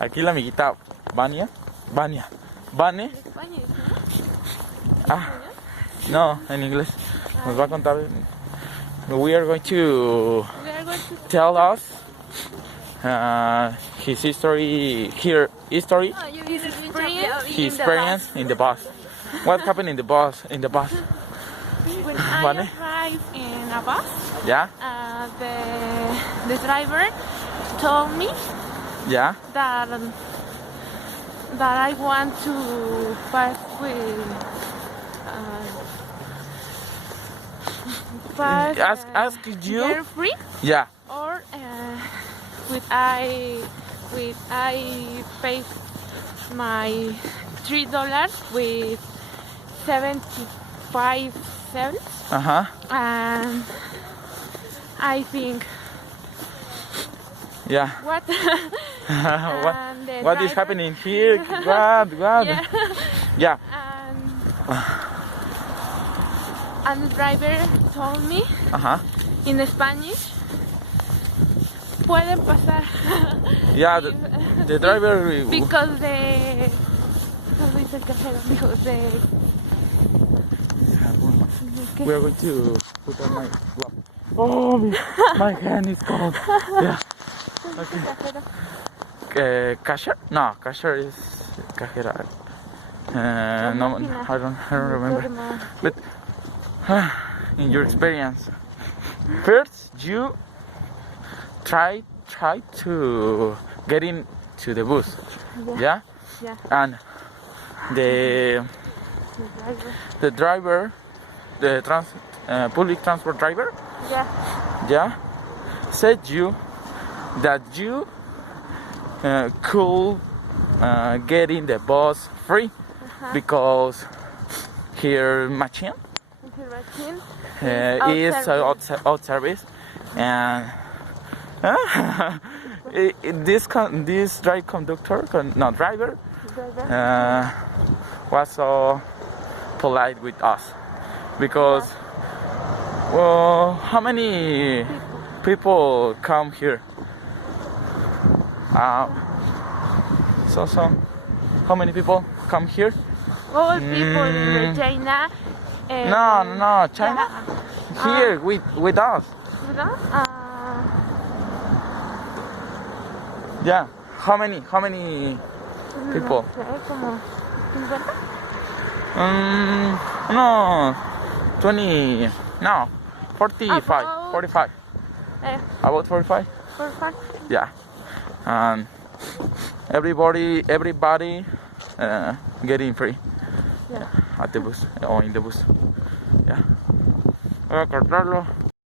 Aquí la amiguita Vane. Vane. España, Ah, no, en inglés. Nos va a contar. We are going to we are going to tell us his history. His experience in the bus. What happened in the bus? when I Vane? arrived in a bus. Yeah, The driver told me yeah, that I want to park with ask you. they're free Yeah, or with I pay my $3 with 75 cents, and I think yeah. what And the What is driver- happening here? What? yeah. Yeah. And the driver told me in Spanish, pueden pasar. Yeah, the driver. Because the ¿cómo dice el cajero? Dijo We are going to put on my glove. Oh, my hand is cold. Yeah. Okay. Cashier? No, cashier is cajera. No, I don't remember. But in your experience, first you try to get into the bus, yeah, and the driver, the public transport driver, yeah, said you that you could get in the bus free because her machine is out service, and this driver was so polite with us because how many people come here? So how many people come here? all people in China. No, China. Here with us. Yeah. How many people? Como 50. No, 20. No, 45. About- 45. About 45. Yeah. And everybody getting free. Yeah. At the bus or in the bus. Yeah. Voy a cortarlo.